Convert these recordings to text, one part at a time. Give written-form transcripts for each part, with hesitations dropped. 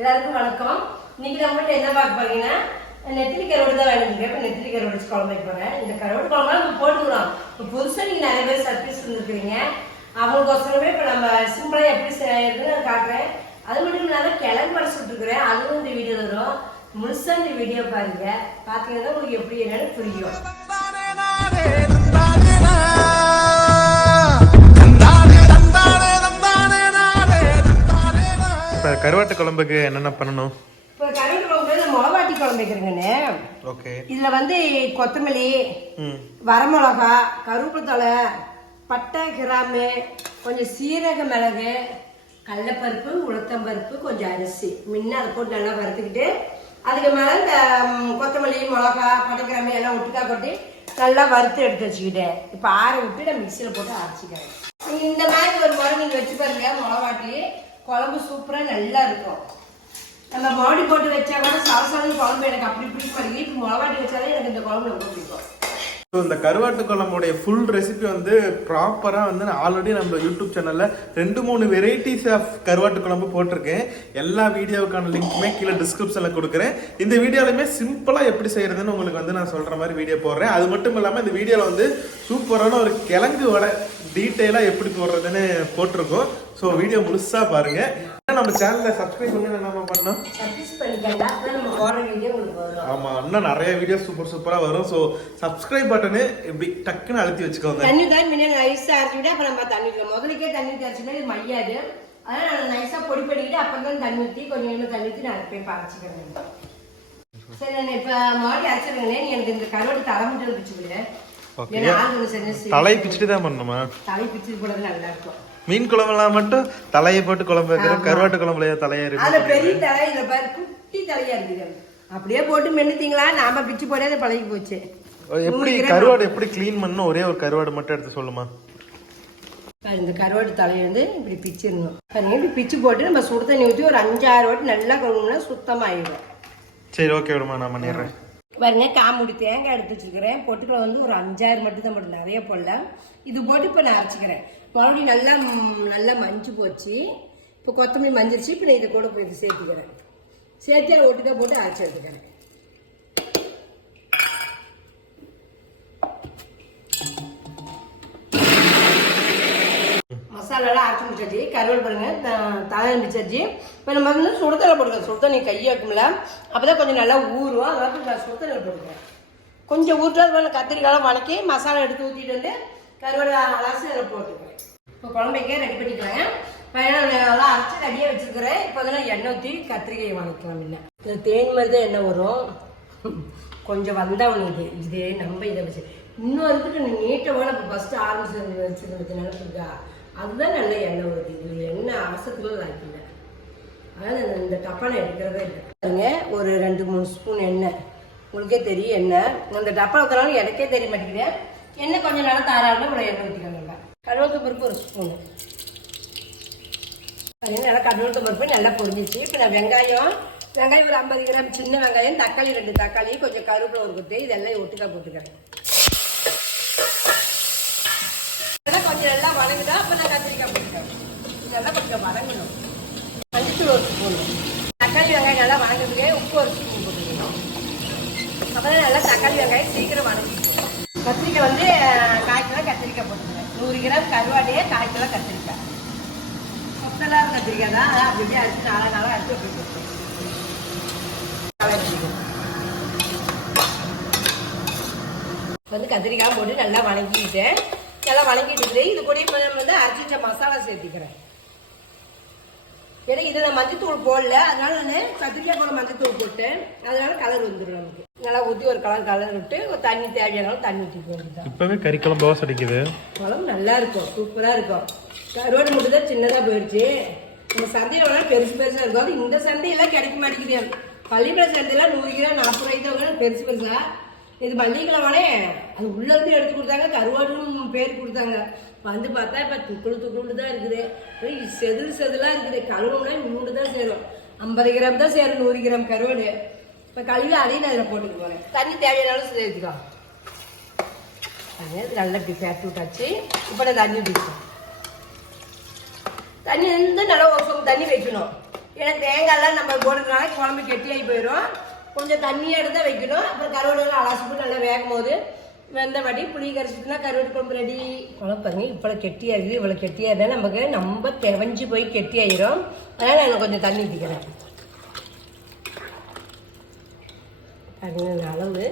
எல்லாருக்கும் வணக்கம். இன்னைக்கு நம்ம என்ன பார்க்க போறீங்கன்னா நெத்திலி கருவாடு தான் வேணுங்க. இப்போ நெத்திலி கருவாடு வச்சு குழம்பு வைக்க போறேன். இந்த கருவாடு குழம்பு நம்ம போட்டுக்கிறோம். இப்போ புதுசாக நீங்கள் நிறைய பேர் சர்வீஸ் இருந்துருக்கிறீங்க. அவங்களுக்கொசரமே இப்போ நம்ம சிம்பிளாக எப்படி செய்யறதுன்னு காட்டுறேன். அது மட்டும் இல்லாமல் கிழங்கு வர சுட்டுருக்குறேன். அதுவும் இந்த வீடியோ வரும். முழுசா இந்த வீடியோ பாருங்க. பார்த்தீங்கன்னா உங்களுக்கு எப்படி என்னன்னு புரியும். கருவாட்டு குழம்புக்கு என்னென்ன பண்ணணும்? இப்போ கருவாட்டு குழம்பு மிளகாட்டி குழம்பு வைக்கிறேங்கண்ணே. ஓகே. இதில் வந்து கொத்தமல்லி, வரமிளகா, கருவேப்பிலை, பட்டை, கிராம்பு, கொஞ்சம் சீரக மிளகு, கடலைப்பருப்பு, உளுத்தம்பருப்பு, கொஞ்சம் அரிசி முன்ன அதை போட்டு நல்லா வறுத்துக்கிட்டு அதுக்கு மேலே இந்த கொத்தமல்லி, மிளகா, பட்டை, கிராம்பு எல்லாம் ஒட்டுக்கா கொட்டி நல்லா வறுத்து எடுத்து வச்சுக்கிட்டேன். இப்போ ஆற விட்டு நான் மிக்சியில் போட்டு அரைச்சிக்கிறேன். இந்த மாதிரி ஒரு முறை நீங்கள் வச்சு பாருங்க. மிளகாட்டி குழம்பு சூப்பராக நல்லா இருக்கும். நம்ம மாடி போட்டு வச்சா கூட சாதாரண குழம்பு எனக்கு அப்படி பிடிக்க மாட்டேங்குது. இப்போ மிளகாட்டி வச்சாலே எனக்கு இந்த குழம்பு ரொம்ப பிடிக்கும். ஸோ இந்த கருவாட்டு குழம்புடைய ஃபுல் ரெசிபி வந்து ப்ராப்பராக வந்து நான் ஆல்ரெடி நம்ம யூடியூப் சேனலில் 2-3 வெரைட்டிஸ் ஆஃப் கருவாட்டு குழம்பு போட்டிருக்கேன். எல்லா வீடியோவுக்கான லிங்க்குமே கீழே டிஸ்கிரிப்ஷனில் கொடுக்குறேன். இந்த வீடியோலையுமே சிம்பிளாக எப்படி செய்கிறதுன்னு உங்களுக்கு வந்து நான் சொல்கிற மாதிரி வீடியோ போடுறேன். அது மட்டும் இல்லாமல் இந்த வீடியோவில் வந்து சூப்பரான ஒரு கிழங்கு வடை டீட்டெயிலாக எப்படி போடுறதுன்னு போட்டிருக்கோம். ஸோ வீடியோ முழுசாக பாருங்கள். நம்ம சேனலில் சப்ஸ்கிரைப் பண்ணி நம்ம பண்ணோம். ஆமாம், இன்னும் நிறைய வீடியோ சூப்பராக வரும். ஸோ சப்ஸ்கிரைப் பட்டனு இப்படி டக்குன்னு அழுத்தி வச்சுக்கோங்க. தண்ணி தான் முன்னாடி நைஸாக அரைச்சி விட அப்புறம் நம்ம தண்ணி முதலுக்கே தண்ணி அரைச்சினா இது மையாது. அதனால் நான் நைஸாக பொடி பண்ணிக்கிட்டு அப்புறம் தான் தண்ணி ஊற்றி கொஞ்சம் தண்ணி ஊற்றி நான் போய் பறச்சிக்கிறேன். சரி, நான் இப்போ மாடி அரைச்சிருக்கேன். நீ எனக்கு இந்த கருவாடு தலை மட்டும் பிச்சு விடு. தலை பிச்சுட்டு தான் பண்ணணுமா? தலை பிச்சு போடுறது நல்லா இருக்கும். மீன் குழம்புலாம் மட்டும் தலையை போட்டு குழம்பு வைக்கிறோம். கருவாட்டு குழம்புலையா தலையா இருக்கு? அது பெரிய தலை, இதை பாரு குட்டி தலையா இருக்குது. அப்படியே போட்டு மென்னுத்தீங்களா? நாம பிச்சு போடாத பழகி போச்சு. எப்படி கருவாடு எப்படி கிளீன் பண்ணணும்? ஒரே ஒரு கருவாடு மட்டும் எடுத்து சொல்லுமா. இந்த கருவாடு தலையை வந்து இப்படி பிச்சிடணும். இப்படி பிச்சு போட்டு நம்ம சுடு தண்ணி ஊற்றி ஒரு 5-6 வாட்டி நல்லா கழுவுனா சுத்தமாகிடும். சரி, ஓகே விடுமா, நான் பண்ணிடுறேன். பாருங்க, காமுடி தேங்காய் எடுத்து வச்சுக்கிறேன். பொட்டுக்களை வந்து ஒரு 5-6 மட்டும் தான் போட்டு, நிறைய போடல. இது போட்டு இப்போ நான் அரைச்சிக்கிறேன். மறுபடியும் நல்லா மஞ்சு போச்சு. இப்போ கொத்தமல்லி மஞ்சிருச்சு. இப்போ நான் இதை கூட போய் சேர்த்துக்கிறேன். சேர்த்து அதை ஒட்டுக்கா போட்டு அரைச்சி எடுத்துக்கிறேன். மசாலாலாம் அரைச்சி முடிச்சாச்சு. கருவேல் பாருங்க, தலை பிடிச்சாச்சு. இப்போ நம்ம வந்து சுடுதலை போட்டுக்கிறேன். சுடுதண்ணி கையாக்கும்ல, அப்போ தான் கொஞ்சம் நல்லா ஊறும். அதனால நான் சுடுதலை போட்டுக்கிறேன். கொஞ்சம் ஊற்றாது போல கத்திரிக்காய் வணக்கி மசாலா எடுத்து ஊற்றிட்டு வந்து கருவேலை அலசி அதில் போட்டுக்கிறேன். இப்போ குழம்பைக்கே ரெடி பண்ணிக்கிறேன். நல்லா அரைச்சி ரெடியாக வச்சுருக்கிறேன். இப்போ வந்து நான் எண்ணெய் ஊற்றி கத்திரிக்காயை வணக்கலாம். இல்லை இது தேன் மாதிரி தான் எண்ணெய் வரும். கொஞ்சம் வந்தவனுக்கு இதே நம்ம இதை வச்சு இன்னொருத்துக்கு நீட்டமான இப்போ ஃபஸ்ட்டு ஆரம்பிச்சு வச்சுருந்தது நினைப்புக்கா, அதுதான் நல்ல எண்ணெய் வருது. இது எண்ணெய் அவசரத்துக்குள்ள ஆக்கில்லை. அதனால் இந்த டப்பானை எடுக்கிறதே இல்லை. பாருங்க, ஒரு 2-3 ஸ்பூன் எண்ணெய். உங்களுக்கே தெரியும் எண்ணெய். அந்த டப்பா ஊற்றினாலும் எனக்கே தெரிய மாட்டேங்கிறேன். எண்ணெய் கொஞ்சம் நல்லா தாராளமாக இவ்வளோ எண்ணெய் ஊற்றிக்கோங்க. கருவேப்பிலை பருப்பு ஒரு ஸ்பூனு. அது நல்லா கருவேப்பிலை பருப்பு நல்லா பொரிஞ்சிச்சு. இப்போ நான் வெங்காயம் ஒரு 50 கிராம் சின்ன வெங்காயம், தக்காளி 2 தக்காளி, கொஞ்சம் கருவேப்பிலை ஒரு கொட்டை, இதெல்லாம் ஒட்டுக்கா போட்டுக்கிறேன். இதெல்லாம் கொஞ்சம் நல்லா வணங்குதா அப்போ நான் கத்திரிக்காய் போட்டுக்கிறேன். இதெல்லாம் கொஞ்சம் வணங்கணும். மஞ்சள் ஒரு ஸ்பூனு, தக்காளி வெங்காயம் நல்லா வணங்குறதுக்கு உப்பு ஒரு ஸ்பூன் போட்டுக்கணும். அப்போ தான் நல்லா தக்காளி வெங்காயம் சீக்கிரம் வணங்கிக்கணும். கத்திரிக்காய் வந்து 1/4 கிலோ கத்திரிக்காய் போட்டுக்கிறேன். 100 கிராம் கருவாடையே 1/4 கிலோ கத்திரிக்காய். சுத்தலாம் கத்திரிக்காய் தான். அதான் அப்படி அரைச்சி 4 நாளாக அரைச்சி அப்படி போட்டுருக்கேன். வந்து கத்திரிக்காய் போட்டு நல்லா வணங்கிக்கிட்டேன். நல்லா வணங்கிட்டு இது கூட இப்போ வந்து அரைச்சி மசாலா சேர்த்துக்கிறேன். ஏன்னா இதில் மஞ்சத்தூள் போடல, அதனால நான் கத்திரிக்காய் போல மஞ்சத்தூள் போட்டேன். அதனால கலர் வந்துடும். நமக்கு நல்லா ஊற்றி ஒரு கலர் விட்டு ஒரு தண்ணி தேவையான தண்ணி ஊற்றி போட்டுதான். இப்போவே கறி குழம்பு வாசம் அடிக்குது. குழம்பு நல்லா இருக்கும், சூப்பராக இருக்கும். கருவாடு மட்டும் தான் சின்னதாக போயிடுச்சு. நம்ம சந்தையில் வேணாலும் பெருசாக இருக்கும். அது இந்த சந்தையெல்லாம் கிடைக்க மாட்டேங்குது. பள்ளிக்கூட சந்தையெல்லாம் 100 கிலோ 40 ரூபாய்க்கு தான் பெருசாக. இது மல்லிகிழமானே அது உள்ளேருந்து எடுத்து கொடுத்தாங்க. கருவாடுன்னு பேர் கொடுத்தாங்க. வந்து பார்த்தா இப்போ துக்குள் தான் இருக்குது. செதிலாக இருக்குது. கழுவுனா 100 தான் சேரும். 50 கிராம் தான் சேரும் 100 கிராம் கருவாடு. இப்போ கழுவி அதையும் நான் இதில் போட்டுட்டு போகிறேன். தண்ணி தேவையானாலும் சேர்த்துக்கோ. நல்லா இப்படி பேட்டு விட்டாச்சு. இப்போ நான் தண்ணி ஊற்றிக்கணும். தண்ணி வந்து நல்லா ஒரு சொம்பு தண்ணி வைக்கணும். ஏன்னா தேங்காயெல்லாம் நம்ம போடுறதுனால குழம்பு கெட்டியாகி போயிடும். கொஞ்சம் தண்ணியாக எடுத்து வைக்கணும். அப்புறம் கருவாடுலாம் அலசிட்டு நல்லா வேகும் போது வெந்த வடி புளி கரைச்சிட்டுனா கருவாடு குழம்பு ரெடி. குழம்பு பாருங்க இவ்வளோ கெட்டியாக இருக்குது. இவ்வளோ கெட்டியாக இருந்தால் நமக்கு நம்ம தெவஞ்சு போய் கெட்டியாயிரும். அதனால் நான் கொஞ்சம் தண்ணி ஊற்றிக்கிறேன். அளவு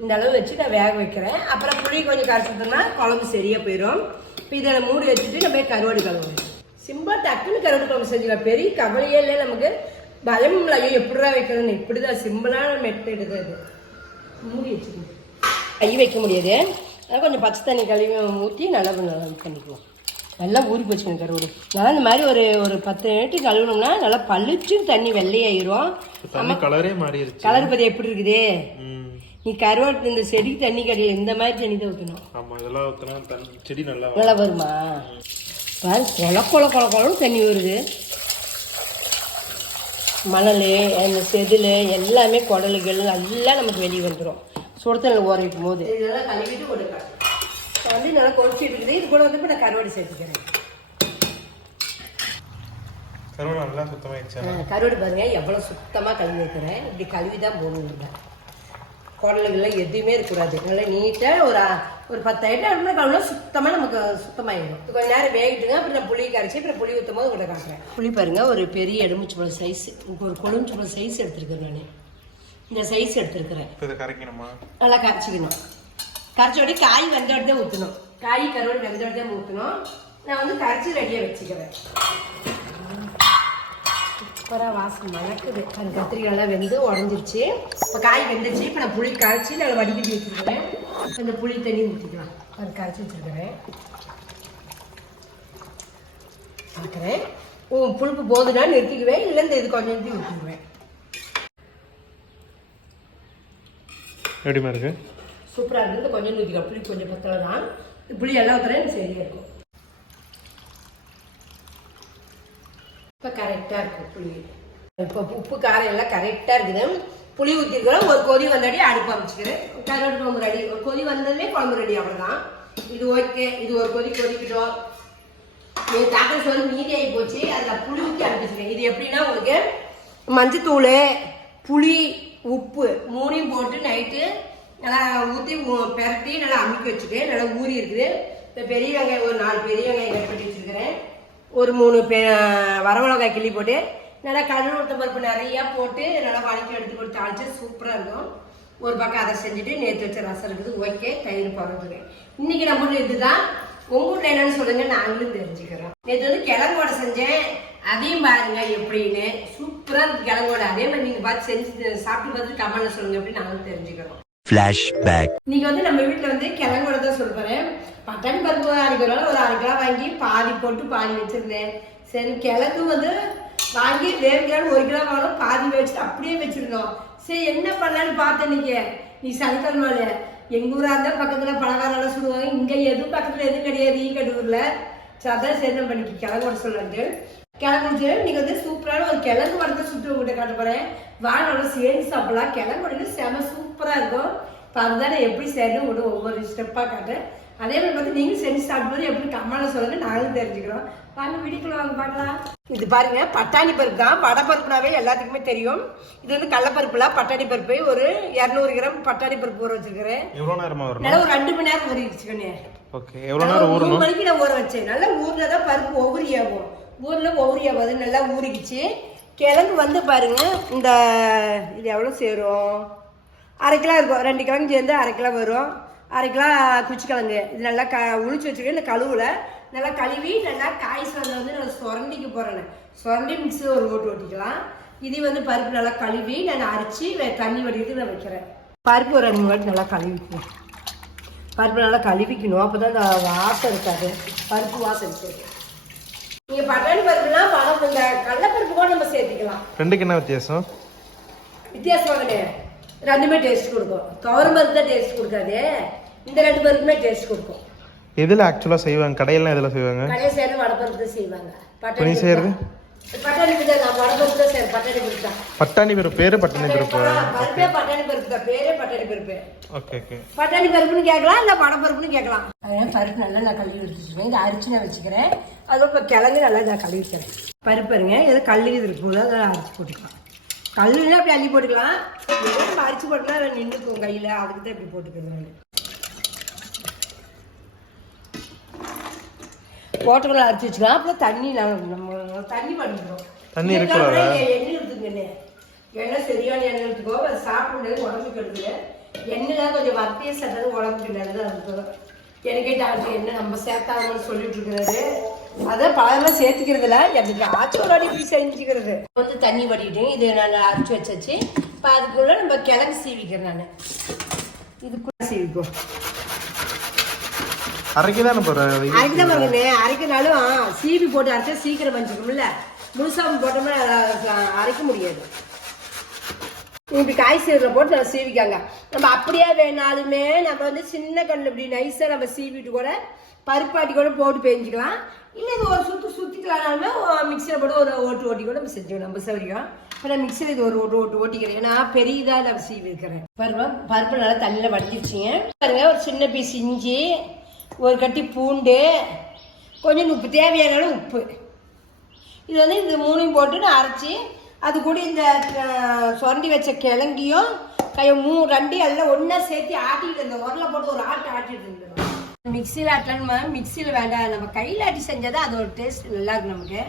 இந்த அளவு வச்சு நான் வேக வைக்கிறேன். அப்புறம் புளி கொஞ்சம் கரைச்சிட்டோம்னா குழம்பு சரியாக போயிடும். இப்போ இதை மூடி வச்சுட்டு நம்ம கருவாடு கழுவுறோம். சிம்பிள் டக்குன்னு கருவாடு குழம்பு செஞ்சுக்கலாம். பெரிய கவலையே இல்லை நமக்கு. பலம் இல்லை, ஐயோ எப்படிடா வைக்கிறதுன்னு. இப்படி தான் சிம்பிளான மெத்தடு தான் இது. மூடி வச்சுக்கணும். கை வைக்க முடியாது. அதனால் கொஞ்சம் பச்சை தண்ணி கழுவி ஊற்றி நல்லா பண்ணிக்குவோம். நல்லா ஊறி போச்சுக்கணும் கருவாடு. நல்லா இந்த மாதிரி ஒரு 10 நிமிஷம் கழுவினோம்னா நல்லா பளிச்சு தண்ணி வெள்ளையாயிரும். கலரே மாறிடுச்சு. கலர் பத்தி எப்படி இருக்குது? நீ கருவாட்டு இந்த செடிக்கு தண்ணி கிடையாது, இந்த மாதிரி தண்ணி தான் ஊற்றணும். ஆமா, இதெல்லாம் ஊற்றினா செடி நல்லா வருமா? பாரு கொல தண்ணி வருது. மணல் அந்த செதில் எல்லாமே குடலுகள் எல்லாம் நமக்கு வெளியே வந்துடும் சுடத்தல் ஊற வைக்கும் போது. இதெல்லாம் கழுவிட்டு கொடுக்கலாம். வந்து நல்லா கொதிச்சுட்டு இருக்குது. இது கூட வந்து இப்போ நான் கருவாடு சேர்த்துக்கிறேன். கருவாடு நல்லா சுத்தமாகிடுச்சு. கருவாடு பாருங்க எவ்வளோ சுத்தமாக கழுவி வைக்கிறேன். இப்படி கழுவி தான் போடணும். குடலுகள்லாம் எதுவுமே இருக்கக்கூடாது. நல்லா நீட்டாக ஒரு 10 ஐட்டம் அப்படின்னா கழுவினா சுத்தமாக நமக்கு சுத்தமாகிடும். கொஞ்சம் நேரம் வேகிட்டுங்க. அப்புறம் நான் புளி கரைச்சி அப்புறம் புளி ஊற்றும் போது உங்களை காட்டுறேன். புளி பாருங்க ஒரு பெரிய எலுமிச்சம்பழம் சைஸ், ஒரு கொழுமிச்சம்பழம் சைஸ் எடுத்துருக்கேன். நான் இந்த சைஸ் எடுத்துருக்கிறேன். கரைக்கணுமா? நல்லா கரைச்சிக்கணும். கரைச்சோடய காய் வெந்தோடு தான் ஊற்றணும். காய் கருவாடு வெந்தோடு தான் ஊற்றணும். நான் வந்து கரைச்சி ரெடியாக வச்சுக்கிறேன். சூப்பராக வாசம் மணக்குது. அந்த கத்திரிக்காயெல்லாம் வெந்து உடஞ்சிருச்சு. இப்போ காய் வெந்துருச்சு. இப்போ நான் புளி கரைச்சி நல்லா வடிகட்டி வச்சுருக்கிறேன். அந்த புளி தண்ணி ஊற்றிக்கலாம். அது கரைச்சி வச்சுருக்கிறேன். பார்க்குறேன். புளிப்பு போதுனா நிறுத்திக்குவேன். இல்லை இந்த இது கொஞ்சம் நிறுத்தி ஊற்றிக்குவேன். எப்படிமா இருக்கு? சூப்பராக இருக்குது. கொஞ்சம் ஊற்றிக்கலாம். புளி கொஞ்சம் பத்தலை தான். புளி எல்லாம் ஊற்றுறேன் சரியாக இருக்கும். இப்போ கரெக்டாக இருக்கும் புளி. இப்போ உப்பு காரம் எல்லாம் கரெக்டாக இருக்குது. புளி ஊற்றிருக்கிறோம். ஒரு கொதி வந்தாடி அடுப்பு அமைச்சிக்கிறேன். கருவாடு குழம்பு ரெடி. ஒரு கொதி வந்ததுமே குழம்பு ரெடி. அவ்வளோதான். இது ஓகே. இது ஒரு கொதிக்கிட்டோம். தாக்கல் சொல்லி மீதி ஆகி போச்சு. அதில் புளி ஊற்றி அனுப்பிச்சிருக்கேன். இது எப்படின்னா உங்களுக்கு மஞ்சத்தூள் புளி உப்பு 3 போட்டு நைட்டு நல்லா ஊற்றி பெரட்டி நல்லா அமுக்கி வச்சுட்டு நல்லா ஊறி இருக்குது. இப்போ பெரிய வெங்காயம் ஒரு 4 பெரிய வெங்காயம் கட் பண்ணி வச்சுருக்கிறேன். ஒரு 3 வரமிளகாய் கிள்ளி போட்டு நல்லா கடல் உளுத்தம் பருப்பு நிறையா போட்டு நல்லா வதக்கி எடுத்து போட்டு தாளிச்சு சூப்பராக இருக்கும். ஒரு பக்கம் அதை செஞ்சுட்டு நேற்று வச்ச ரசம் இருக்குது. ஓகே, தயிர் பிறந்துருக்கேன். இன்னைக்கு நம்ம இதுதான். உங்க வீட்டில் என்னன்னு சொல்லுங்க, நாங்களும் தெரிஞ்சுக்கிறோம். நேற்று வந்து கிழங்கோட செஞ்சேன். அதையும் பாருங்க எப்படின்னு. சூப்பராக இருக்கு கிழங்கோட. அதே மாதிரி நீங்கள் பார்த்து செஞ்சு சாப்பிட்டு பார்த்துட்டு கமெண்ட்ல சொல்லுங்க அப்படின்னு நாங்களும் தெரிஞ்சுக்கிறோம். இன்னைக்கு வந்து நம்ம வீட்டில் வந்து கிழங்கோட தான் சொல்லுறேன். பட்டாணி பருப்பு அரைக்கிறோம். ஒரு 1/2 கிலோ வாங்கி பாதி போட்டு பாதி வச்சிருந்தேன். சரி, கிழங்கு வந்து வாங்கி வேறுகிறான்னு 1 கிலோ வாங்கணும். பாதி வச்சுட்டு அப்படியே வச்சிருந்தோம். சரி என்ன பண்ணலான்னு பார்த்தேன். நீ சனிக்கிழமை எங்கள் ஊராக இருந்தால் பக்கத்தில் பலகாரம் சுடுவாங்க. இங்கே எதுவும் பக்கத்தில் எதுவும் கிடையாது. ஈக்கடூரில். அதான் சரி நம்ம இன்னைக்கு கிழங்கோட சொல்லலான்ட்டு கிழங்கு இன்னைக்கு வந்து சூப்பரான ஒரு கிழங்கு வடத்தை சுட்டு உங்கள்கிட்ட காட்ட போகிறேன். வானோட சேர்ந்து சாப்பிடலாம். கிழங்கு வடை செம சூப்பராக இருக்கும். இப்போ அதுதான் நான் எப்படி செய்யணும் ஒவ்வொரு ஸ்டெப்பாக காட்டுறேன். அதே மாதிரி பார்த்து நீங்களும் செஞ்சு சாப்பிடும்போது எப்படி கம்மால சொல்லுங்க, நாங்களும் தெரிஞ்சுக்கிறோம். வாங்க வீட்டுக்குள்ள வாங்க பார்க்கலாம். இது பாருங்க பட்டாணி பருப்பு தான். வடை பருப்புனாவே எல்லாத்துக்குமே தெரியும். இது வந்து கடலப்பருப்புல பட்டாணி பருப்பு. ஒரு 200 கிராம் பட்டாணி பருப்பு ஊற வச்சிருக்கிறேன். எவ்வளவு நேரமா ஊறணும்? நல்லா ஒரு 2 மணி நேரம் ஊறிடுச்சுக்கண்ணே. ஓகே, எவ்வளவு நேரம் ஊறணும்? 3 மணிக்கு நான் ஊற வச்சேன். நல்லா ஊறினதான் பருப்பு ஒவ்வொரியாகும். ஒவ்வொரியாகும். அது நல்லா ஊறிக்குச்சு. கிழங்கு வந்து பாருங்க இந்த இது எவ்வளோ சேரும்? 1/2 கிலோ இருக்கும். 2 கிழங்கு சேர்ந்து 1/2 கிலோ வரும். 1/2 கிலோ குச்சிக்கிழங்கு. இது நல்லா உளிச்சு வச்சுருக்கேன். இந்த கழுவுல நல்லா கழுவி நல்லா காய் சாதம் வந்து நான் சுரண்டிக்கு போகிறேன். சுரண்டி மிக்ஸி ஒரு ஓட்டிக்கலாம். இது வந்து பருப்பு நல்லா கழுவி நான் அரைச்சி தண்ணி வடிக்கிட்டு நான் வைக்கிறேன். பருப்பு ஒரு 2 வாட்டி நல்லா கழுவிக்கணும். பருப்பு நல்லா கழுவிக்கணும். அப்போ தான் இந்த வாசம் இருக்காது. பருப்பு வாசம் இருக்காது. நீங்கள் பட்டாணி பருப்புலாம் பழம் இந்த கடலைப்பருப்பு கூட நம்ம சேர்த்துக்கலாம். ரெண்டுக்கு என்ன வித்தியாசம்? வித்தியாசமாகனே ரெண்டுமே டேஸ்ட் கொடுக்கும். துவரம் பருப்பு தான் டேஸ்ட் கொடுக்காது. இந்த 2 பருப்புமே டேஸ்ட் கொடுக்கும். எதில் ஆக்சுவலாக செய்வாங்க? கடையெல்லாம் எதில் செய்வாங்க? கடையில் செய்கிறது வடை பருப்பு தான் செய்வாங்க. பட்டாணி செய்கிறது பட்டாணி பருப்பு தான் வடபருப்பு தான் சார். பட்டாணி பருப்பு தான். பட்டாணி பருப்பு பேரு பட்டாணி பருப்பு. பருப்பே பட்டாணி பருப்பு தான். பேரே பட்டாணி பருப்பு. Okay okay. பட்டாணி பருப்புன்னு கேட்கலாம், இல்லை வடபருப்புன்னு கேட்கலாம். அதனால பருப்பு நல்லா நான் கழுவி எடுத்துச்சுக்கிறேன். இதை அரிச்சு நான் வச்சுக்கிறேன். அதுவும் இப்போ கிழங்கு நல்லா நான் கழுவி வச்சுக்கிறேன். பருப்புங்க ஏதோ கழுவி இருக்கும் போது அதெல்லாம் அரிச்சு போட்டுக்கலாம். கல்லுன்னா அப்படி அள்ளி போட்டுக்கலாம். நம்ம அரிச்சு போட்டுக்கலாம், அதை நின்றுக்கும் கையில். அதுக்கு தான் இப்படி போட்டுக்கிறது நான். போட்டுக்கலாம் அரிச்சு வச்சுக்கலாம். அப்புறம் தண்ணி நம்ம தண்ணி பண்ணிக்கிறோம். தண்ணி இருக்கலாம். எண்ணெய் எடுத்துக்கண்ணே. எண்ணெய் சரியான எண்ணெய் எடுத்துக்கோ. அதை சாப்பிடுறது உடம்புக்கு எடுத்துக்க. எண்ணெய்லாம் கொஞ்சம் வத்திய சட்டது உடம்புக்கு நல்லதாக இருக்கும். எனக்கே டாக்டர் என்ன நம்ம சேர்த்தாங்கன்னு சொல்லிட்டு இருக்கிறாரு. அதான் பழமெல்லாம் சேர்த்துக்கிறதுல எனக்கு ஆச்சு ஒரு அடி இப்படி செஞ்சுக்கிறது. வந்து தண்ணி வடிக்கிட்டு இது நான் அரைச்சி வச்சாச்சு. இப்போ அதுக்குள்ள நம்ம கிழங்கு சீவிக்கிறேன். நான் இதுக்குள்ள சீவிக்கும். அரைக்கதான் பாருங்க. அரைக்கனாலும் சீவி போட்டு அரைச்சா சீக்கிரம் வஞ்சிக்கும்ல. முழுசாம போட்டோம்னா அரைக்க முடியாது. இப்படி காய் சீவியில் போட்டு நம்ம சீவிக்காங்க. நம்ம அப்படியே வேணாலுமே நம்ம வந்து சின்ன கண்ணில் இப்படி நைஸாக நம்ம சீவிட்டு கூட பருப்பாட்டி கூட போட்டு பேஞ்சிக்கலாம். இல்லை இது ஒரு சுற்றிக்கலாம்னாலுமே மிக்சியில் போட்டு ஒரு ஓட்டு ஓட்டி கூட நம்ம செஞ்சுக்கலாம். நம்ம சௌரியம். இப்போ நான் மிக்சியில் இது ஒரு ஓட்டு ஓட்டிக்கிறேன். ஏன்னா பெரியதாக நம்ம சீவி இருக்கிறேன். பருப்பு நல்லா தண்ணியில் வடிச்சிருச்சிங்க. பாருங்க, ஒரு சின்ன பீஸ் இஞ்சி, ஒரு கட்டி பூண்டு, கொஞ்சம் உப்பு, தேவையான உப்பு. இது வந்து இந்த மூணையும் போட்டு நான் அரைச்சி அது கூட இந்த சுரண்டி வச்ச கிழங்கியும் ரெண்டு எல்லாம் ஒன்றா சேர்த்து ஆட்டிட்டு இந்த உரலை போட்டு ஒரு ஆட்டிட்டு இருந்தோம். மிக்சியில் ஆட்டலான்னு மிக்சியில் வேண்டாம், நம்ம கையில் ஆட்டி செஞ்சால் அது ஒரு டேஸ்ட் நல்லா இருக்கும். நமக்கு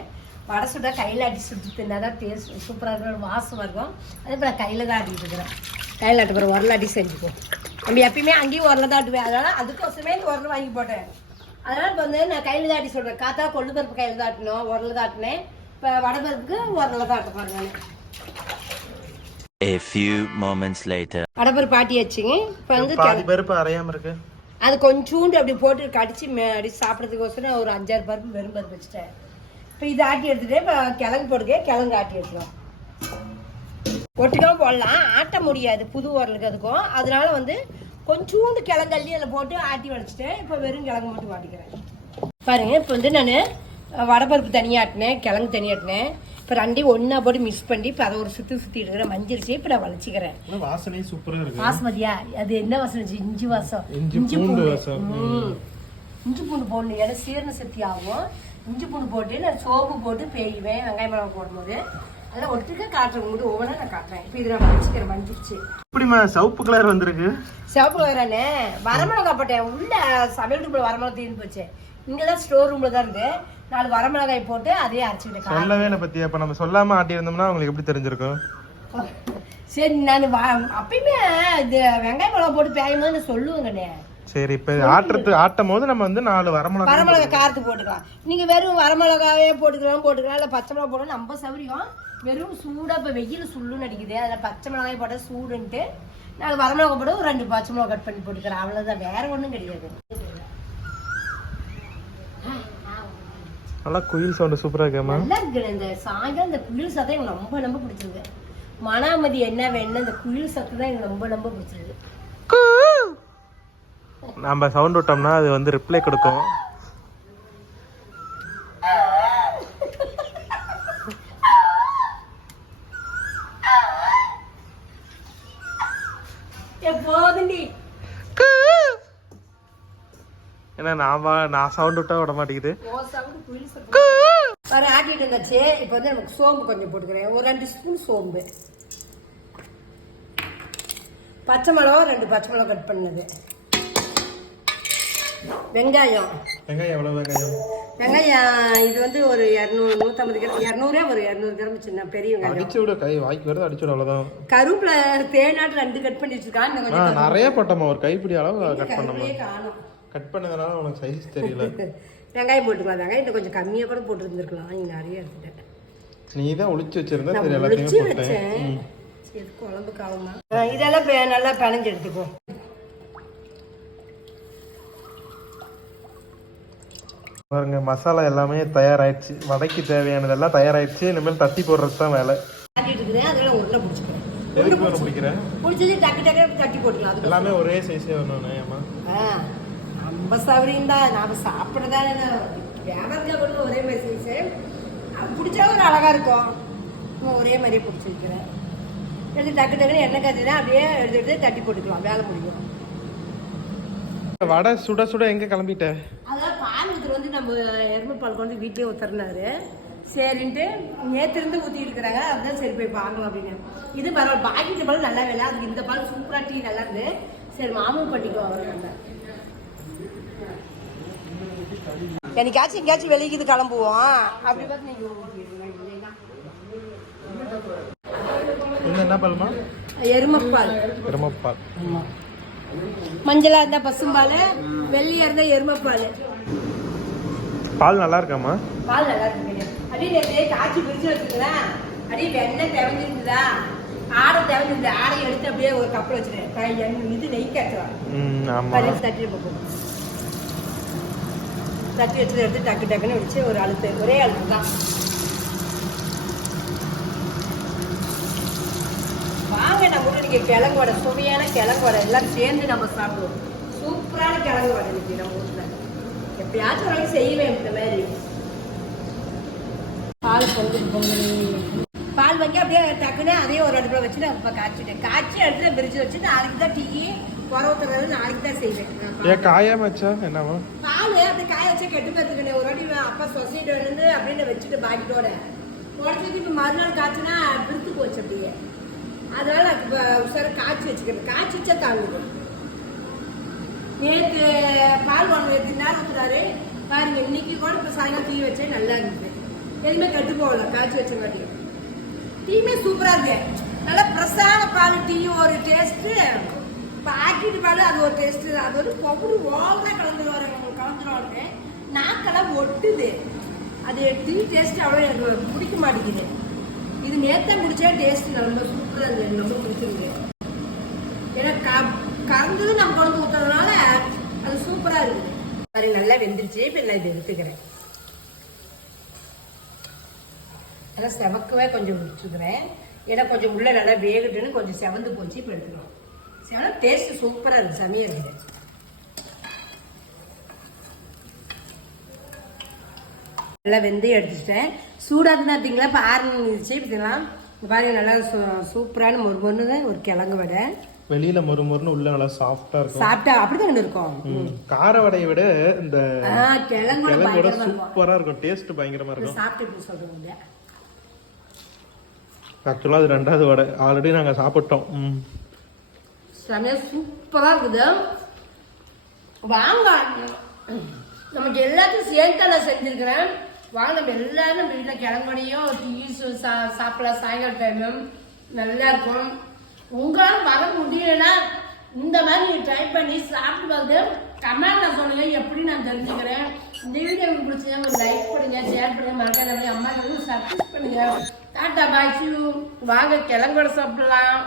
வடை சுட்டா கையில் ஆட்டி சுட்டு தின்னா தான் டேஸ்ட் சூப்பராக இருக்கும், வாசம் இருக்கும். அதே இப்போ நான் கையில் தான் ஆட்டிட்டு இருக்கிறேன். கையில் ஆட்ட போகிற உரல் ஆட்டி செஞ்சுப்போம். நம்ம எப்பயுமே அங்கேயும் உரலை தான் ஆட்டுவேன். அதனால் அதுக்கோசமே இந்த உரலை வாங்கி போட்டேன். அதனால் இப்போ வந்து நான் கையில் தான் ஆட்டி சொல்கிறேன். காத்தா கொள்ளு பருப்பு கையில் தான் ஆட்டணும், உரலை தான் ஆட்டினேன். இப்போ வடபருப்புக்கு உரலை தான் ஆட்ட பாருங்க. A few moments later. வடபருப்பு ஆட்டி வச்சுங்க. இப்போ வந்து பருப்பு அரையாம இருக்கு. அது கொஞ்சோண்டு அப்படி போட்டு கடிச்சு அப்படி சாப்பிட்றதுக்கோசரம் ஒரு 5-6 பருப்பு வெறும் பருப்பு வச்சுட்டேன். இப்போ இதை ஆட்டி எடுத்துட்டு இப்போ கிழங்கு போட்டுக்க. கிழங்கு ஆட்டி எடுத்துக்கலாம். ஒட்டுக்காவும் போடலாம், ஆட்ட முடியாது புது உரலுக்கு அதுக்கும். அதனால வந்து கொஞ்சோண்டு கிழங்கு அள்ளி அதில் போட்டு ஆட்டி வடிச்சிட்டேன். இப்போ வெறும் கிழங்கு மட்டும் வாட்டிக்கிறேன். பாருங்க, இப்போ வந்து நான் வடபருப்பு தனியாக ஆட்டினேன், கிழங்கு தனியாக ஆட்டினேன். இப்போ ரெண்டையும் ஒன்றா போட்டு மிக்ஸ் பண்ணி இப்போ அதை ஒரு சுற்றி இருக்கிறேன். மஞ்சிருச்சு. இப்போ நான் வளைச்சிக்கிறேன். வாசனை சூப்பராக இருக்கு. வாசமதியா? அது என்ன வாசனை? இஞ்சி வாசம். இஞ்சி பூண்டு போடணும். ஏன்னா சீரண சக்தி ஆகும். இஞ்சி பூண்டு போட்டு நான் சோப்பு போட்டு பேய்வேன். வெங்காயம் மிளகா போடும்போது அதெல்லாம் ஒட்டுக்க காட்டுறவங்க மட்டும் ஒவ்வொன்றா நான் காட்டுறேன். இப்போ இதை நான் வச்சுக்கிறேன். மஞ்சிருச்சு. இப்படிமா சிவப்பு கலர் வந்திருக்கு. சிவப்பு கலரானே வரமிளகா போட்டேன். உள்ள சமையல் ரூம்ல வரமிளகா தீர்ந்து போச்சு. இங்கதான் ஸ்டோர் ரூம்ல தான் இருக்கு. 4 வரமிளகாய் போட்டு அதே அரைச்சிக்கிட்டேன். சொல்லவே இல்லை பத்தி. அப்ப நம்ம சொல்லாம ஆட்டி இருந்தோம்னா உங்களுக்கு எப்படி தெரிஞ்சிருக்கும்? சரி, நான் அப்பயுமே இது வெங்காய மிளகா போட்டு பேயும் போது நான் சொல்லுவேங்கண்ணே. சரி, இப்ப ஆட்டும் போது நம்ம வந்து 4 வரமிளகா காரத்து போட்டுக்கலாம். நீங்க வெறும் வரமிளகாவே போட்டுக்கலாம் இல்ல பச்சை மிளகா போடணும். நம்ம சௌரியம். வெறும் சூடா இப்ப வெயில் சுள்ளுன்னு அடிக்குது. அதில் பச்சை மிளகாய் போட்ட சூடுன்ட்டு 4 வரமிளகா போட்டு ஒரு 2 பச்சை மிளகா கட் பண்ணி போட்டுக்கிறேன். அவ்வளவுதான், வேற ஒண்ணும் கிடையாது. நல்லா குயில் சவுண்ட் சூப்பரா இருக்கேமா. நல்லா இருக்கு. இந்த சாயங்காலம் இந்த குயில் சத்தம் எனக்கு ரொம்ப பிடிச்சிருக்கு. மனாமதி என்ன வேணும், இந்த குயில் சத்தம் தான் எனக்கு ரொம்ப பிடிச்சிருக்கு. நம்ம சவுண்ட் விட்டோம்னா அது வந்து ரிப்ளை கொடுக்கும். எப்போதுண்டி ஏன்னா நான் சவுண்ட் விட்டா விட மாட்டேங்குது. ஆட்டிட்டு இருந்தாச்சு. இப்போ வந்து நமக்கு சோம்பு கொஞ்சம் போட்டுக்கிறேன். ஒரு 2 ஸ்பூன் சோம்பு, பச்சை மிளகா 2 பச்சை மிளகா கட் பண்ணது, வெங்காயம் எவ்வளவு வெங்காயம் இது வந்து ஒரு 150 கிராம் 200 கிராம் சின்ன பெரிய வெங்காயம். அடிச்சு விட கை வாய்க்கு வருது, அடிச்சு விட அவ்வளவுதான். கருவேப்பிலை தேனாட்டு 2 கட் பண்ணி வச்சிருக்கான். நிறைய போட்டோமா, ஒரு கைப்பிடி அளவு கட் பண்ணோமா. காணும். கட் பண்ணதுனால உனக்கு சைஸ் தெரியல. வெங்காயம் போட்டுக்கலாம். வெங்காயம் இன்னும் கொஞ்சம் கம்மியாக கூட போட்டு இருந்திருக்கலாம். நீ நிறைய எடுத்துட்டேன். நீ தான் ஒளிச்சு வச்சிருந்தா சரி, எல்லாத்தையும் போட்டேன். சரி, குழம்பு காலமா இதெல்லாம் நல்லா பிணைஞ்சு எடுத்துக்கோ. பாருங்க, மசாலா எல்லாமே தயாராயிடுச்சு. வடைக்கு தேவையானதெல்லாம் தயாராயிடுச்சு. இனிமேல் தட்டி போடுறது தான் வேலை. தட்டிட்டு இருக்குது. அதெல்லாம் உருளை பிடிச்சிக்கிறேன். பிடிக்கிறேன் பிடிச்சது டக்கு தட்டி போட்டுக்கலாம். எல்லாமே ஒரே சைஸே வரணும். ஏமா நம்ம சவரியும் தான் நாம சாப்பிட்றதான வியாபாரத்தில் கொண்டு ஒரே மாதிரி சைஸு. பிடிச்சா ஒரு அழகாக இருக்கும். ஒரே மாதிரியே பிடிச்சிருக்கிறேன். எடுத்து டக்கு டக்குன்னு எண்ணெய் காய்ச்சினா அப்படியே எடுத்து தட்டி போட்டுக்கலாம், வேலை முடியும். வடை சுட சுட எங்கே கிளம்பிட்ட? அதான் பால் ஊற்றுற நம்ம எருமை பால் கொண்டு வீட்லேயே ஊற்றுறனாரு. சரின்ட்டு நேற்றிருந்து ஊற்றிட்டு இருக்கிறாங்க. அதுதான் சரி போய் பார்க்கலாம் அப்படின்னு. இது பரவாயில்ல, பாக்கெட் பால் நல்லா வேலை. அதுக்கு இந்த பால் சூப்பராக டீ நல்லா இருந்து. சரி மாமூல் பண்ணிக்கோ அவங்க. என்னைக்காச்சும் எங்கேயாச்சும் வெளிக்குது கிளம்புவோம். அப்படி பார்த்து நீங்கள் என்ன பால்மா? எருமைப்பால். எருமைப்பால். மஞ்சளா இருந்தா பசும்பால், வெள்ளையா இருந்தா எருமைப்பால். பால் நல்லா இருக்காமா? பால் நல்லா இருக்கு. அப்படியே நேற்று காய்ச்சி பிரிச்சு வச்சுக்கலாம். அப்படியே வெண்ணெய் தேவைஞ்சிருந்ததா, ஆடை தேவைஞ்சிருந்தது. ஆடை எடுத்து அப்படியே ஒரு கப்பில் வச்சுருக்கேன். இது நெய் காய்ச்சலாம். தட்டி போகும். தட்டி வச்சதை எடுத்து டக்கு டக்குன்னு வச்சு ஒரு அழுத்து, ஒரே அழுத்து தான். வாங்க நம்ம ஊரில் இன்னைக்கு கிழங்கு வடை, சுவையான கிழங்கு வடை எல்லாம் சேர்ந்து நம்ம சாப்பிடுவோம். சூப்பரான கிழங்கு வடை இன்னைக்கு நம்ம ஊரில். எப்பயாச்சும் வரைக்கும் செய்வேன் இந்த மாதிரி. பால் பால் வைக்க அப்படியே டக்குன்னு அதே ஒரு அடுப்பில் வச்சு நான் இப்போ காய்ச்சிட்டேன். காய்ச்சி எடுத்து பிரிச்சு வச்சு நாளைக்கு தான் டீ பரவத்துறது நாளைக்கு தான் செய்வேன். காயாம வச்சா என்னவா? பால் அப்படி காய வச்சா கெட்டு பார்த்துக்கணும். ஒரு வாட்டி அப்பா சொசைட்டி வந்து அப்படின்னு வச்சுட்டு பாக்கெட்டோட உடச்சிட்டு இப்போ மறுநாள் காய்ச்சினா பிரித்து போச்சு அப்படியே. அதனால இப்போ சார் காய்ச்சி வச்சுக்கிறேன். காய்ச்சி வச்சா தாங்குது. நேற்று பால் ஒன்று 8 நாள் ஊற்றுறாரு பாருங்க. இன்னைக்கு கூட இப்போ சாயங்காலம் டீ வச்சேன், நல்லா இருந்துச்சு. எதுவுமே கெட்டு போகல. காய்ச்சி வச்சங்காட்டி டீயுமே சூப்பராக இருக்கு. நல்லா ஃப்ரெஷ்ஷான பால் டீ ஒரு டேஸ்ட்டு. பாக்கெட் பால் அது ஒரு டேஸ்ட்டு. அது வந்து பவுடர் ஓவராக கலந்துருவாங்க. நாக்கெல்லாம் ஒட்டுது. அது டீ டேஸ்ட்டு அவ்வளோ எனக்கு பிடிக்க மாட்டேங்குது. இது நேற்று குடிச்சா டேஸ்ட்டு ரொம்ப சூப்பராக இருந்தது. எனக்கு ரொம்ப பிடிச்சிருக்கு. ஏன்னா கறந்தது நம்ம குழம்பு ஊற்றுறதுனால அது சூப்பராக இருக்குது. சரி நல்லா வெந்துருச்சு. இப்போ நான் இதை எடுத்துக்கிறேன். நல்லா செவக்கவே கொஞ்சம் விட்டுருக்குறேன். ஏன்னா கொஞ்சம் உள்ள நல்லா வேகட்டுன்னு கொஞ்சம் செவந்து போச்சு. இப்போ எடுத்துக்கிறோம். செவன டேஸ்ட்டு சூப்பராக இருக்குது. செமையாக இருக்குது. நல்லா வெந்து எடுத்துட்டேன். சூடாக பார்த்தீங்களா? இப்போ ஆரம்பிச்சு இப்படிலாம் பாருங்க. நல்லா சூப்பரான மொறுமொன்னு ஒரு கிழங்கு வடை. வெளியில மொறுமொறுன்னு உள்ள நல்லா சாஃப்டா இருக்கும். சாப்பிட்டா அப்படிதான் இருக்கும். கார வடையை விட இந்த கிழங்கோட சூப்பரா இருக்கும். டேஸ்ட் பயங்கரமா இருக்கும். சாப்பிட்டு சொல்றீங்க. ஆக்சுவலா அது 2வது வடை. ஆல்ரெடி நாங்க சாப்பிட்டோம். சூப்பரா இருக்குது. வாங்க, நமக்கு எல்லாத்தையும் சேர்த்து நான் செஞ்சிருக்கிறேன். வாங்க நம்ம எல்லாரும் நம்ம வீட்டில் கிளம்படியும் டீஸ் சாப்பிடலாம். சாயங்காலம் டைமும் நல்லா இருக்கும். உங்களால் வர முடியலன்னா இந்த மாதிரி நீங்கள் ட்ரை பண்ணி சாப்பிட்டு பார்த்து கமெண்ட்ல சொல்லுங்க. எப்படி நான் தெரிஞ்சுக்கிறேன். இந்த வீடியோ உங்களுக்கு பிடிச்சா ஒரு லைக் பண்ணுங்க, ஷேர் பண்ணுங்க, மறக்காம அம்மா சப்ஸ்கிரைப் பண்ணுங்க. டாட்டா பாய். வாங்க கிளம்பட சாப்பிடலாம்.